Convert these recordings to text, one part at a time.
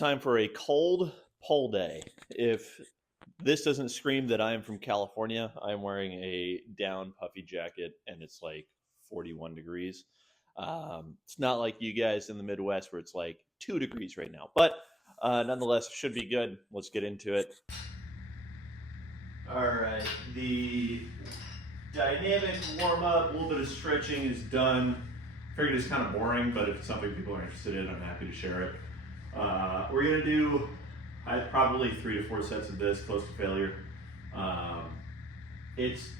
time for a cold pull day. If this doesn't scream that I am from California, I'm wearing a down puffy jacket and it's like 41 degrees. It's not like you guys in the Midwest where it's like 2 degrees right now, but nonetheless, it should be good. Let's get into it. All right, the dynamic warm up, a little bit of stretching is done. Figured it's kind of boring, but if it's something people are interested in, I'm happy to share it. We're gonna do probably 3 to 4 sets of this, close to failure. It's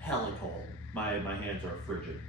hella cold. My hands are frigid.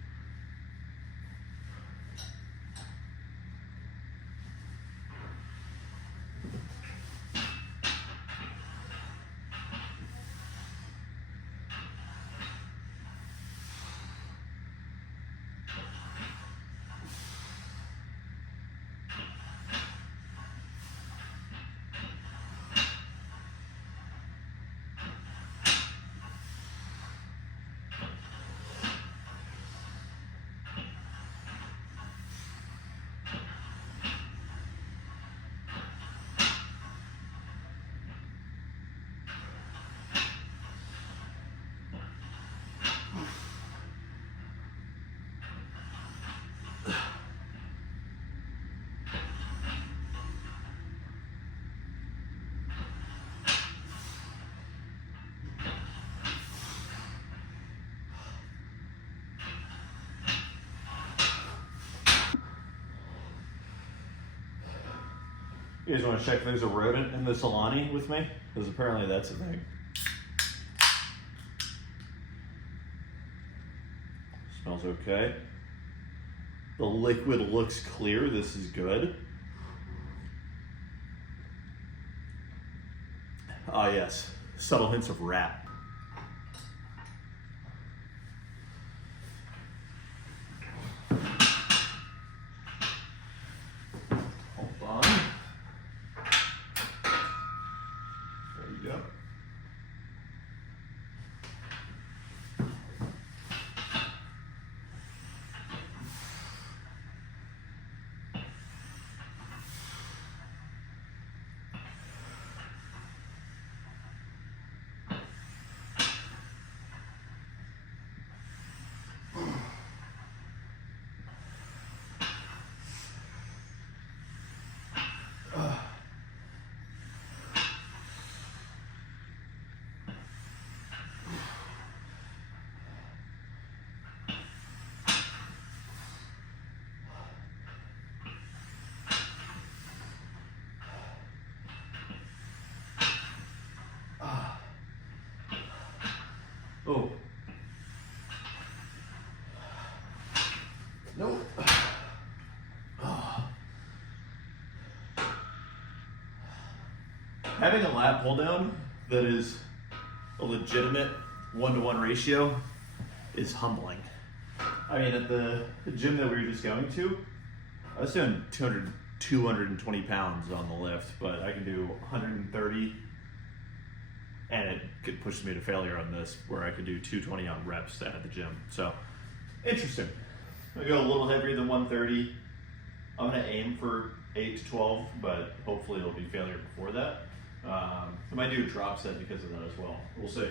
You guys want to check if there's a rodent in the Solani with me? Because apparently that's a thing. Smells okay. The liquid looks clear. This is good. Ah, yes. Subtle hints of rat. Hold on. There you go. Oh. Nope. Having a lat pull down that is a legitimate 1-to-1 ratio is humbling. I mean, at the gym that we were just going to, I was doing 220 pounds on the lift, but I can do 130, and it could push me to failure on this, where I could do 220 on reps at the gym. So, interesting. I'm gonna go a little heavier than 130. I'm gonna aim for 8 to 12, but hopefully it'll be failure before that. I might do a drop set because of that as well. We'll see.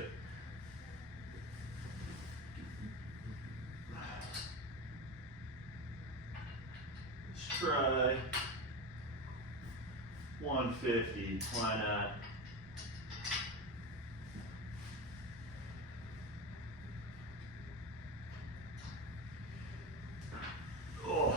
Let's try 150. Why not? Oh.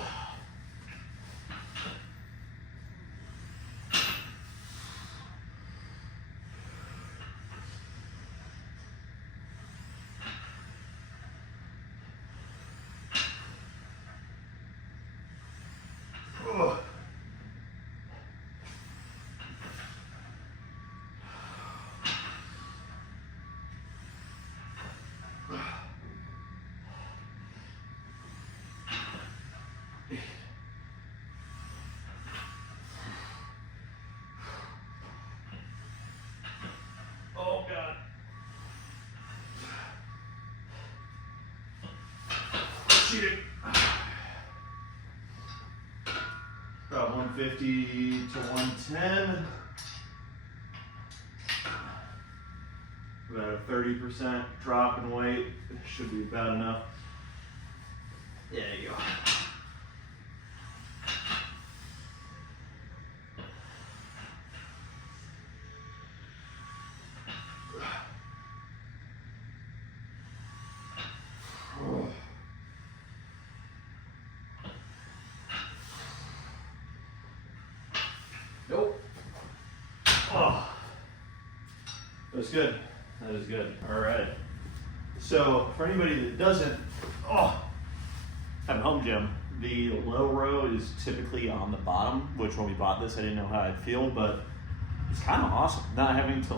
150 to 110. About a 30% drop in weight. Should be about enough. There you go. Nope. Oh, that's good. That is good. All right. So for anybody that doesn't have a home gym, the low row is typically on the bottom, which when we bought this, I didn't know how I'd feel, but it's kind of awesome. Not having to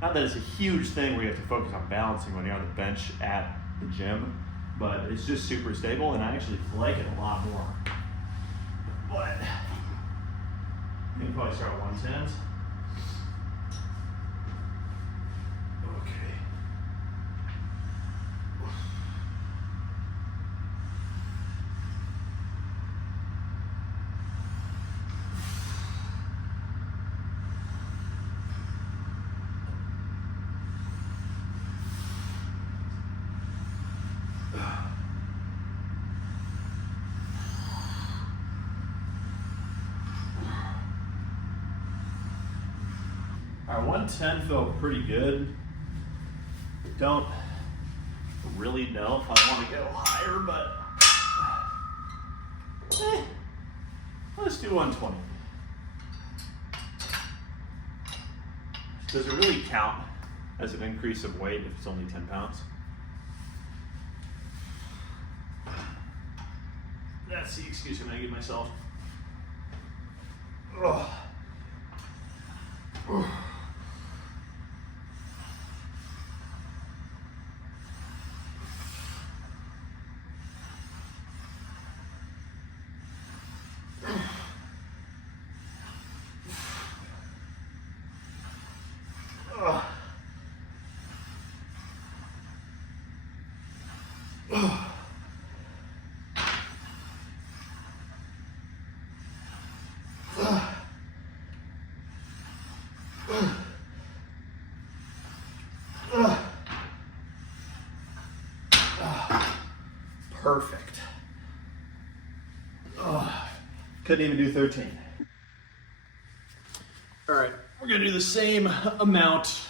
not that it's a huge thing where you have to focus on balancing when you're on the bench at the gym, but it's just super stable, and I actually like it a lot more. But you can probably start with 110s. Okay. Our 110 felt pretty good. Don't really know if I want to go higher, but let's do 120. Does it really count as an increase of weight if it's only 10 pounds? That's the excuse I'm going to give myself. Ugh. Perfect. Couldn't even do 13. All right, we're gonna do the same amount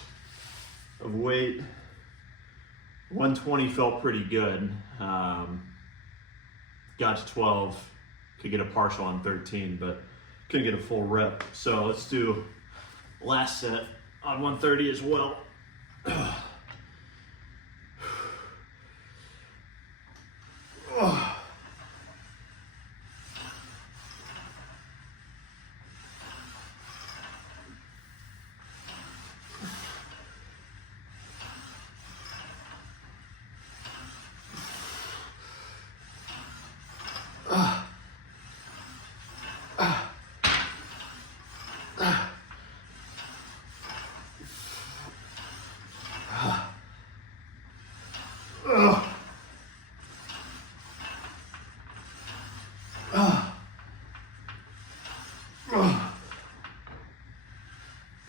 of weight. 120 felt pretty good. Got to 12, could get a partial on 13, but couldn't get a full rep. So let's do last set on 130 as well.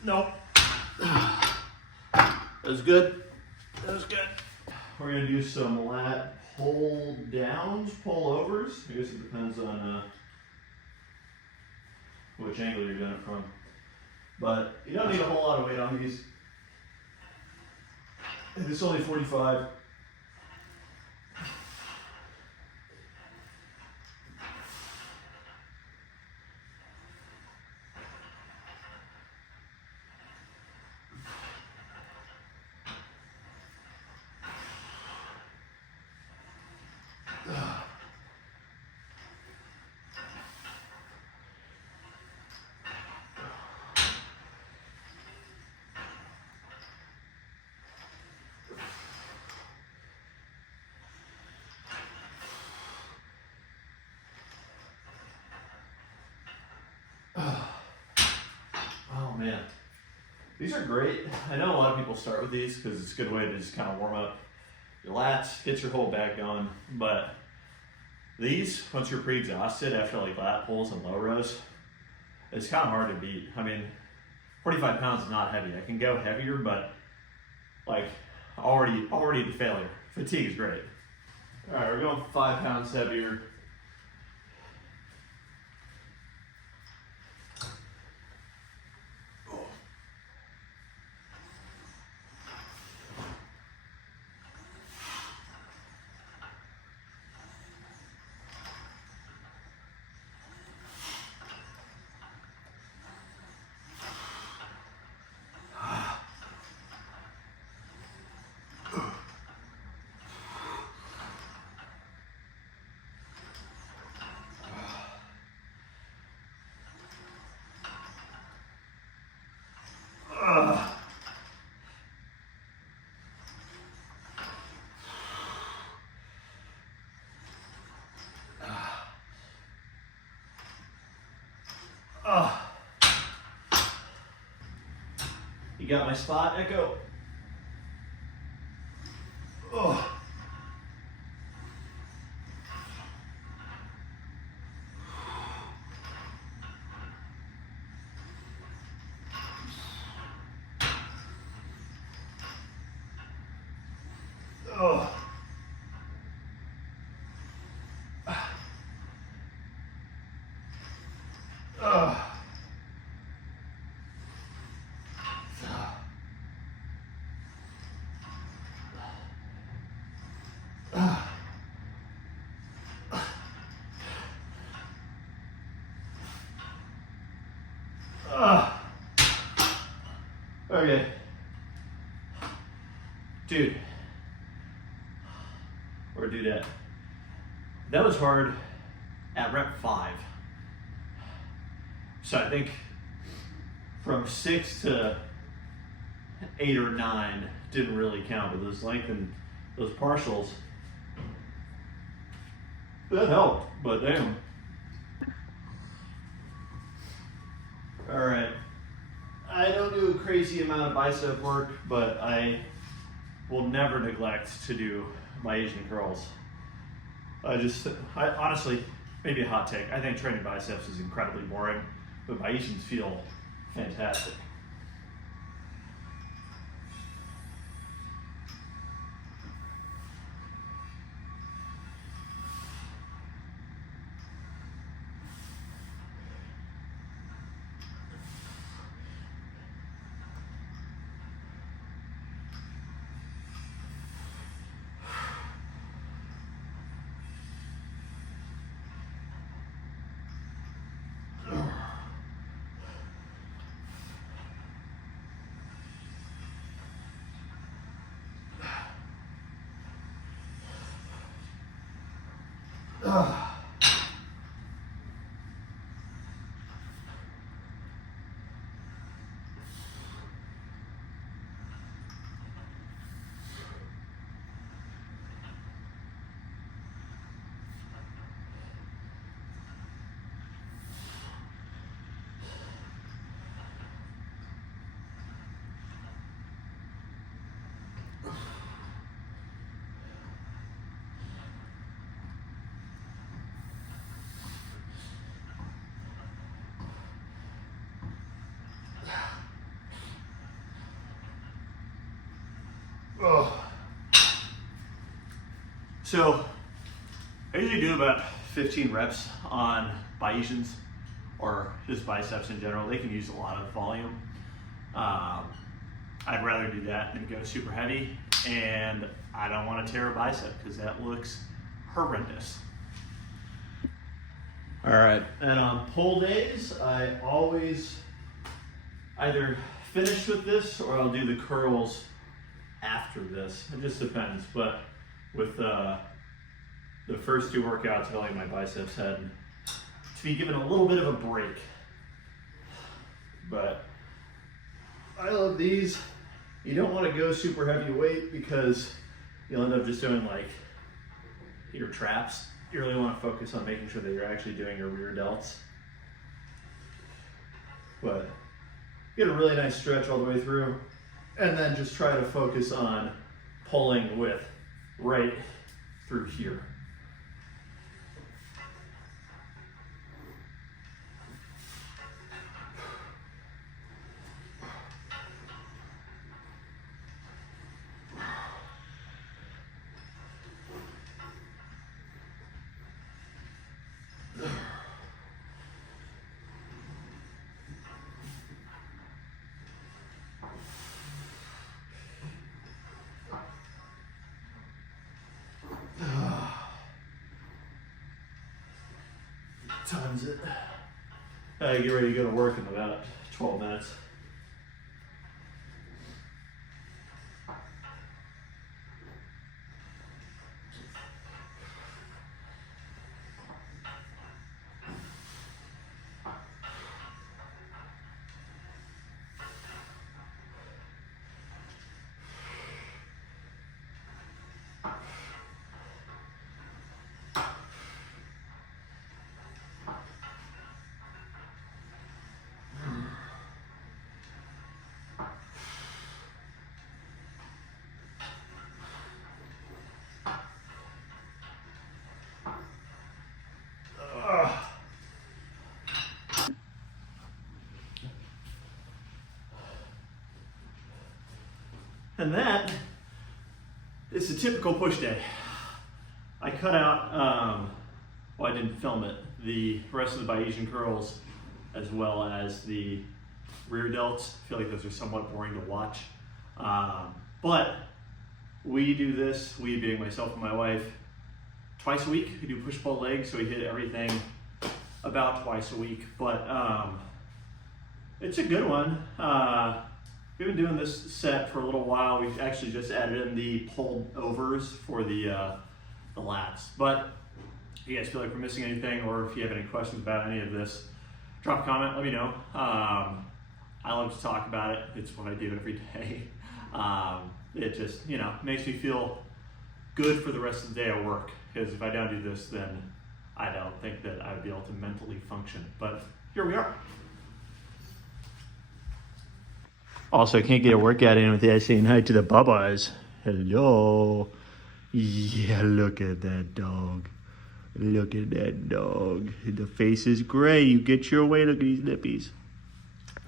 Nope. That was good. That was good. We're gonna do some lat pull downs, pull overs. I guess it depends on which angle you're doing it from. But you don't need a whole lot of weight on these. This is only 45. Oh man, these are great. I know a lot of people start with these because it's a good way to just kind of warm up your lats, get your whole back going. But these, once you're pre-exhausted after like lat pulls and low rows, it's kind of hard to beat. I mean, 45 pounds is not heavy. I can go heavier, but like already the failure. Fatigue is great. All right, we're going 5 pounds heavier. You got my spot, Echo? Oh. Oh. Okay. Dude. Or dudette. That was hard at rep 5. So I think from 6 to 8 or 9 didn't really count, but those lengthened, those partials, that helped, but damn. All right. I don't do a crazy amount of bicep work, but I will never neglect to do Bayesian curls. I honestly, maybe a hot take, I think training biceps is incredibly boring, but Bayesians feel fantastic. So I usually do about 15 reps on Bayesians or just biceps in general. They can use a lot of volume. I'd rather do that than go super heavy, and I don't want to tear a bicep because that looks horrendous. All right, and on pull days, I always either finish with this or I'll do the curls after this. It just depends, but with the first 2 workouts, I feel like my biceps had to be given a little bit of a break. But I love these. You don't want to go super heavy weight because you'll end up just doing like your traps. You really want to focus on making sure that you're actually doing your rear delts. But get a really nice stretch all the way through, and then just try to focus on pulling with right through here. What time is it? I get ready to go to work in about 12 minutes. And that is a typical push day. I cut out, well, I didn't film it, the rest of the Bayesian curls as well as the rear delts. I feel like those are somewhat boring to watch. But we do this, we being myself and my wife, twice a week. We do push-pull legs, so we hit everything about twice a week. But it's a good one. We've been doing this set for a little while. We've actually just added in the pulled overs for the lats. But if you guys feel like we're missing anything, or if you have any questions about any of this, drop a comment, let me know. I love to talk about it. It's what I do every day. It just, makes me feel good for the rest of the day at work. Because if I don't do this, then I don't think that I would be able to mentally function. But here we are. Also, can't get a workout in without saying hi to the Bubbas. Hello. Yeah, look at that dog. Look at that dog. The face is gray. You get your way. Look at these nippies.